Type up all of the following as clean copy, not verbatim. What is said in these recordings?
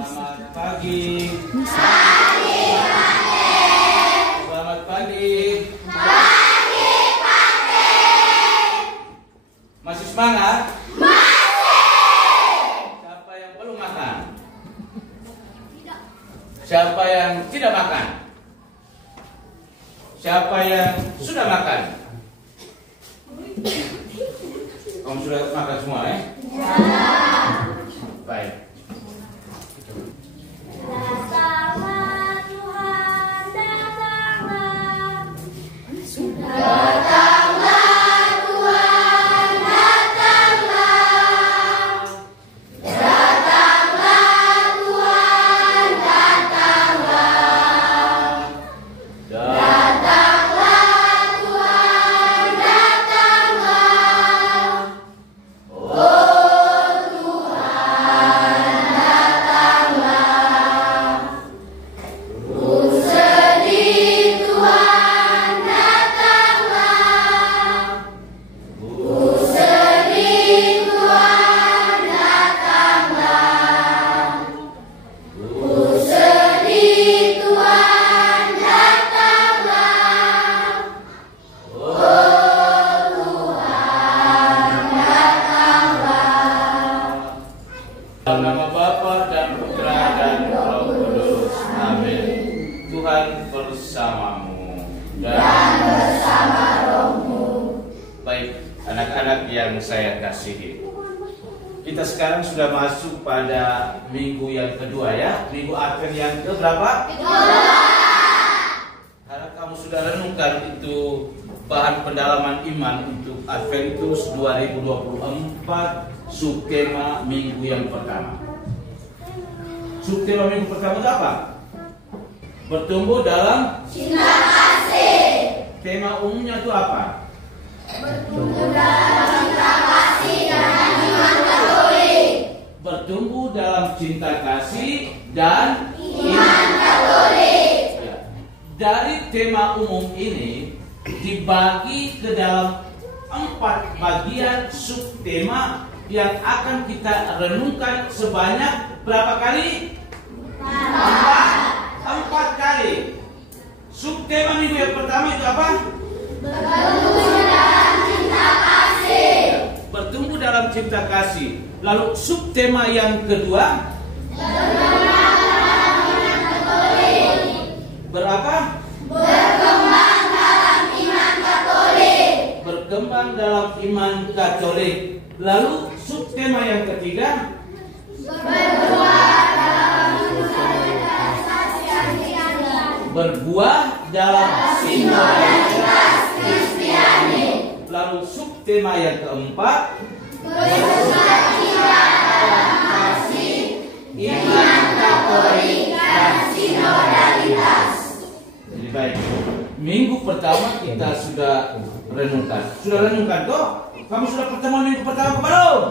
Selamat pagi. Selamat pagi. Masih semangat? Siapa yang belum makan? Siapa yang tidak makan? Siapa yang sudah makan? Kamu sudah makan semua, ya? Baik. Datanglah Tuhan, datanglah. Dalam nama Bapa dan Putra dan Roh Kudus. Amin. Tuhan bersamamu dan bersama rohmu. Baik, anak-anak yang saya kasihi, kita sekarang sudah masuk pada minggu yang kedua, ya. Minggu Advent yang keberapa? Harap kamu sudah renungkan itu bahan pendalaman iman untuk Adventus 2024, subtema minggu yang pertama. Subtema minggu pertama itu apa? Bertumbuh dalam Cinta kasih. Tema umumnya itu apa? Bertumbuh dalam cinta kasih dan iman Katolik. Bertumbuh dalam cinta kasih dan Iman Katolik. Ya. Dari tema umum ini dibagi ke dalam 4 bagian subtema yang akan kita renungkan sebanyak berapa kali? 4 kali. Subtema minggu yang pertama itu apa? Bertumbuh dalam cinta kasih. Bertumbuh dalam cinta kasih. Lalu subtema yang kedua? Berkembang dalam iman Katolik. Berapa? Berkembang dalam iman Katolik. Berkembang dalam iman Katolik. Lalu subtema yang ketiga? Berbuah dalam solidaritas Kristiani. Berbuah dalam Solidaritas Kristiani. Lalu subtema yang keempat? Bersukacita dalam kasih, iman Katolik dan sinodalitas. Jadi baik, minggu pertama kita sudah renungkan. Sudah renungkan toh? Kamu sudah pertemuan minggu pertama belum?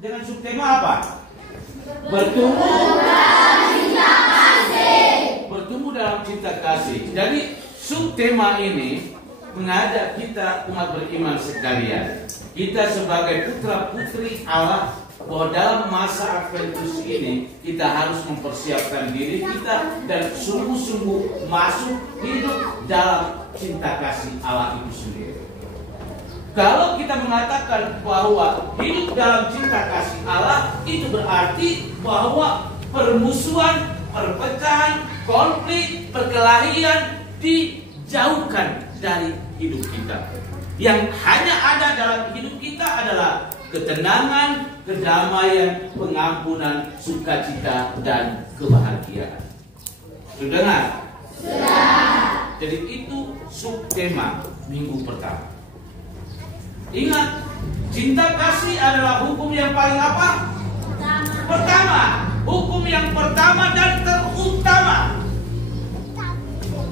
Dengan subtema apa? Bertumbuh Dalam cinta kasih. Bertumbuh dalam cinta kasih. Jadi subtema ini mengajak kita umat beriman sekalian, kita sebagai putra putri Allah, bahwa dalam masa Adventus ini kita harus mempersiapkan diri kita dan sungguh-sungguh masuk hidup dalam cinta kasih Allah itu sendiri. Kalau kita mengatakan bahwa hidup dalam cinta kasih Allah, itu berarti bahwa permusuhan, perpecahan, konflik, perkelahian dijauhkan dari hidup kita. Yang hanya ada dalam hidup kita adalah ketenangan, kedamaian, pengampunan, sukacita, dan kebahagiaan. Sudah dengar? Sudah. Jadi itu subtema minggu pertama. Ingat, cinta kasih adalah hukum yang paling apa? Pertama. Hukum yang pertama dan terutama.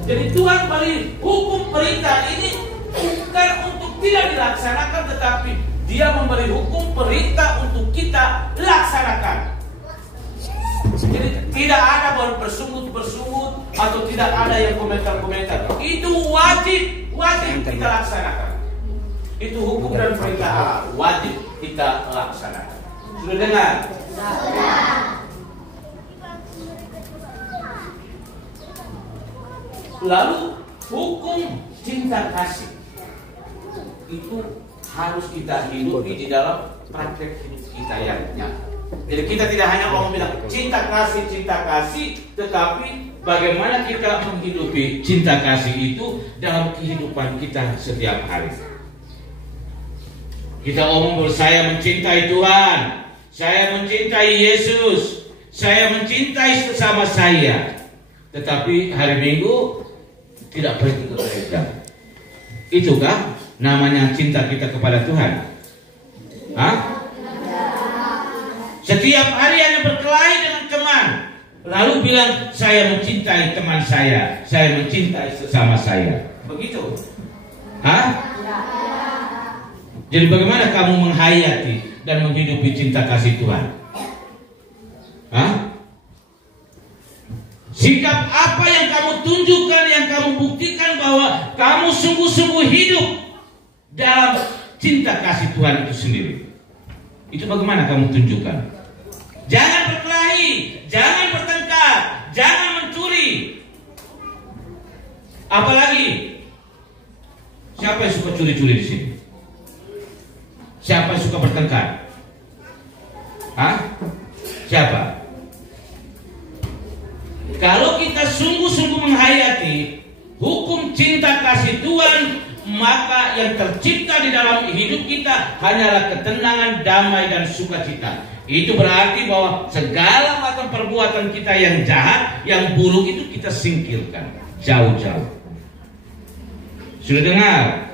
Jadi Tuhan beri hukum perintah ini bukan untuk tidak dilaksanakan, tetapi Dia memberi hukum perintah untuk kita laksanakan. Jadi tidak ada bersungut-bersungut atau tidak ada yang komentar-komentar. Itu wajib kita laksanakan. Itu hukum dan perintah Allah, wajib kita laksanakan. Sudah dengar? Sudah. Lalu hukum cinta kasih itu harus kita hidupi di dalam praktek hidup kita yang nyata. Jadi kita tidak hanya ngomong bilang cinta kasih, tetapi bagaimana kita menghidupi cinta kasih itu dalam kehidupan kita setiap hari. Kita omong bahwa saya mencintai Tuhan, saya mencintai Yesus, saya mencintai sesama saya, tetapi hari Minggu tidak pergi ke gereja. Itukah namanya cinta kita kepada Tuhan? Hah? Setiap hari hanya berkelahi dengan teman, lalu bilang saya mencintai teman saya mencintai sesama saya. Begitu? Hah? Jadi bagaimana kamu menghayati dan menghidupi cinta kasih Tuhan? Hah? Sikap apa yang kamu tunjukkan, yang kamu buktikan bahwa kamu sungguh-sungguh hidup dalam cinta kasih Tuhan itu sendiri? Itu bagaimana kamu tunjukkan? Jangan berkelahi, jangan bertengkar, jangan mencuri. Apalagi siapa yang suka curi-curi di sini? Siapa yang suka bertengkar? Hah? Siapa? Kalau kita sungguh-sungguh menghayati hukum cinta kasih Tuhan, maka yang tercipta di dalam hidup kita hanyalah ketenangan, damai, dan sukacita. Itu berarti bahwa segala macam perbuatan kita yang jahat, yang buruk itu kita singkirkan jauh-jauh. Sudah dengar?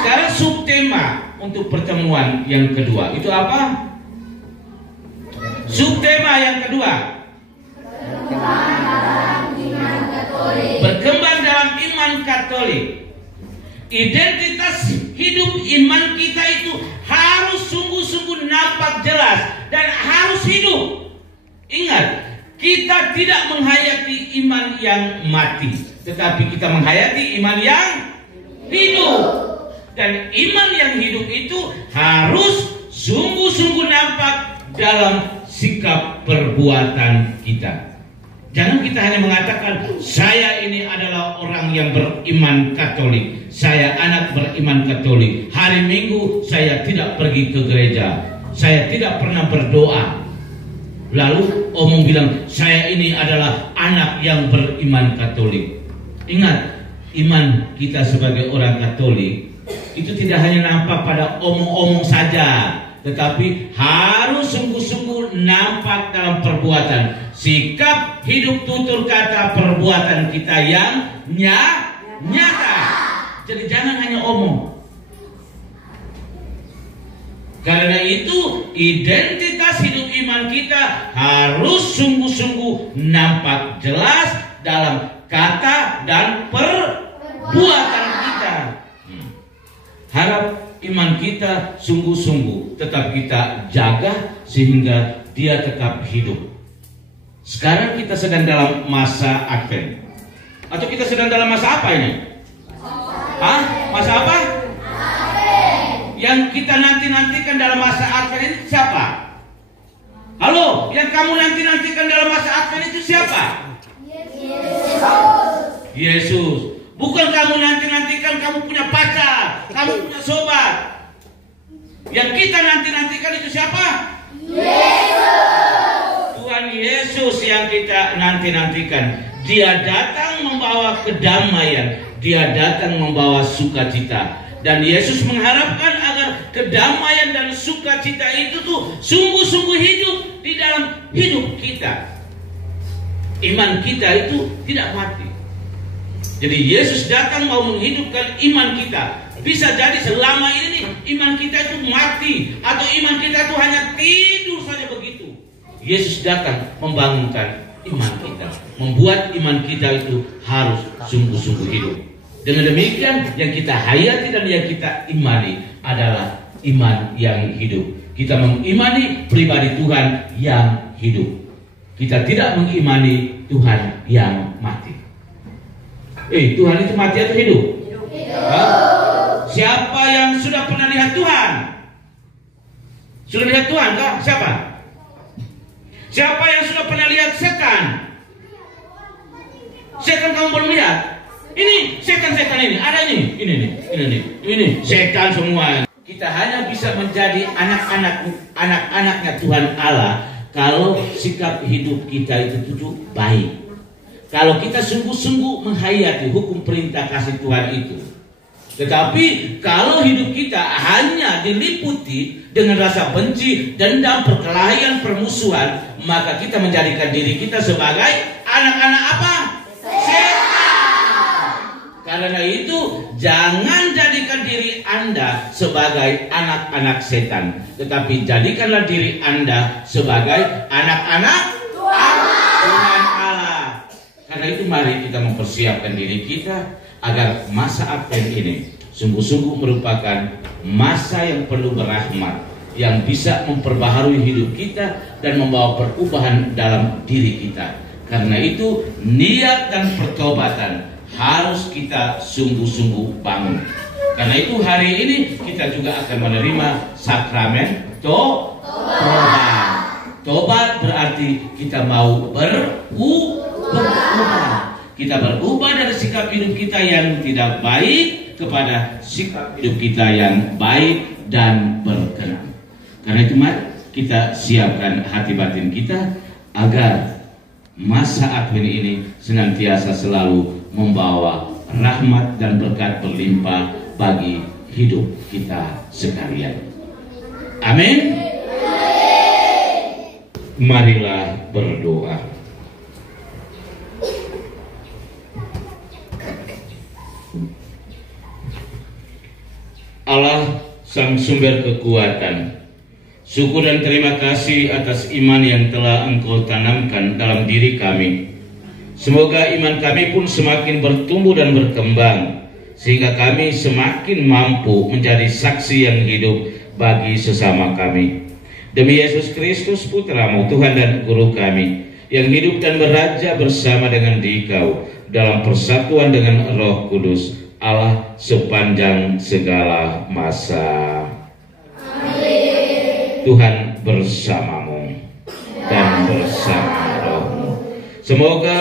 Sekarang subtema untuk pertemuan yang kedua itu apa? Subtema yang kedua, berkembang dalam iman Katolik. Identitas hidup iman kita itu harus sungguh-sungguh nampak jelas dan harus hidup. Ingat, kita tidak menghayati iman yang mati, tetapi kita menghayati iman yang hidup. Dan iman yang hidup itu harus sungguh-sungguh nampak dalam sikap perbuatan kita. Jangan kita hanya mengatakan saya ini adalah orang yang beriman Katolik, saya anak beriman Katolik. Hari Minggu saya tidak pergi ke gereja, saya tidak pernah berdoa. Lalu omong bilang saya ini adalah anak yang beriman Katolik. Ingat, iman kita sebagai orang Katolik itu tidak hanya nampak pada omong-omong saja, tetapi harus sungguh-sungguh nampak dalam perbuatan. Sikap, hidup, tutur kata, perbuatan kita yang nyata. Jadi jangan hanya omong. Karena itu identitas hidup iman kita harus sungguh-sungguh nampak jelas dalam kata dan perbuatan kita. Harap iman kita sungguh-sungguh tetap kita jaga sehingga dia tetap hidup. Sekarang kita sedang dalam masa Advent. Atau kita sedang dalam masa apa ini? Hah? Masa apa? Advent. Yang kita nanti-nantikan dalam masa Advent itu siapa? Halo, yang kamu nanti-nantikan dalam masa Advent itu siapa? Yesus. Bukan kamu nanti-nantikan kamu punya pacar, kamu punya sobat. Yang kita nanti-nantikan itu siapa? Yesus. Tuhan Yesus yang kita nanti-nantikan. Dia datang membawa kedamaian, dia datang membawa sukacita. Dan Yesus mengharapkan agar kedamaian dan sukacita itu tuh sungguh-sungguh hidup di dalam hidup kita. Iman kita itu tidak mati. Jadi Yesus datang mau menghidupkan iman kita. Bisa jadi selama ini iman kita itu mati, atau iman kita itu hanya tidur saja begitu. Yesus datang membangunkan iman kita, membuat iman kita itu harus sungguh-sungguh hidup. Dengan demikian yang kita hayati dan yang kita imani adalah iman yang hidup. Kita mengimani pribadi Tuhan yang hidup. Kita tidak mengimani Tuhan yang mati. Tuhan itu mati atau hidup? Hidup. Siapa yang sudah pernah lihat Tuhan? Sudah lihat Tuhan kah? Siapa? Siapa yang sudah pernah lihat setan? Setan kamu belum lihat? Ini setan-setan ini, ada ini setan semua. Kita hanya bisa menjadi anak-anaknya Tuhan Allah kalau sikap hidup kita itu baik. Kalau kita sungguh-sungguh menghayati hukum perintah kasih Tuhan itu. Tetapi kalau hidup kita hanya diliputi dengan rasa benci, dendam, perkelahian, permusuhan, maka kita menjadikan diri kita sebagai anak-anak apa? Setan. Karena itu jangan jadikan diri Anda sebagai anak-anak setan, tetapi jadikanlah diri Anda sebagai anak-anak Tuhan Allah. Karena itu mari kita mempersiapkan diri kita agar masa Advent ini sungguh-sungguh merupakan masa yang penuh berahmat, yang bisa memperbaharui hidup kita dan membawa perubahan dalam diri kita. Karena itu niat dan pertobatan harus kita sungguh-sungguh bangun. Karena itu hari ini kita juga akan menerima sakramen tobat. Tobat berarti kita mau berubah. Kita berubah dari sikap hidup kita yang tidak baik kepada sikap hidup kita yang baik dan berkenan. Karena itu mari kita siapkan hati batin kita agar masa Advent ini senantiasa selalu membawa rahmat dan berkat berlimpah bagi hidup kita sekalian. Amin. Marilah berdoa. Allah, Sang Sumber Kekuatan, syukur dan terima kasih atas iman yang telah Engkau tanamkan dalam diri kami. Semoga iman kami pun semakin bertumbuh dan berkembang, sehingga kami semakin mampu menjadi saksi yang hidup bagi sesama kami. Demi Yesus Kristus, Putra-Mu, Tuhan dan Guru kami, yang hidup dan beraja bersama dengan Dikau dalam persatuan dengan Roh Kudus, Allah sepanjang segala masa. Amin. Tuhan bersamamu dan bersama rohmu. Semoga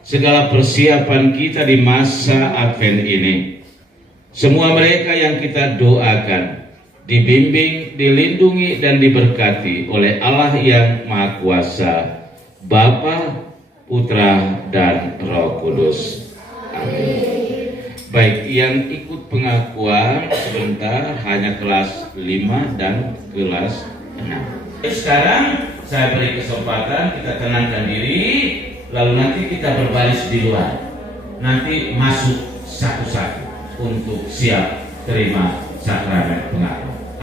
segala persiapan kita di masa Advent ini, semua mereka yang kita doakan, dibimbing, dilindungi dan diberkati oleh Allah yang Maha Kuasa, Bapa, Putra dan Roh Kudus. Amin. Baik, yang ikut pengakuan sebentar hanya kelas 5 dan kelas 6. Sekarang saya beri kesempatan kita tenangkan diri, lalu nanti kita berbaris di luar. Nanti masuk satu-satu untuk siap terima sakramen pengakuan.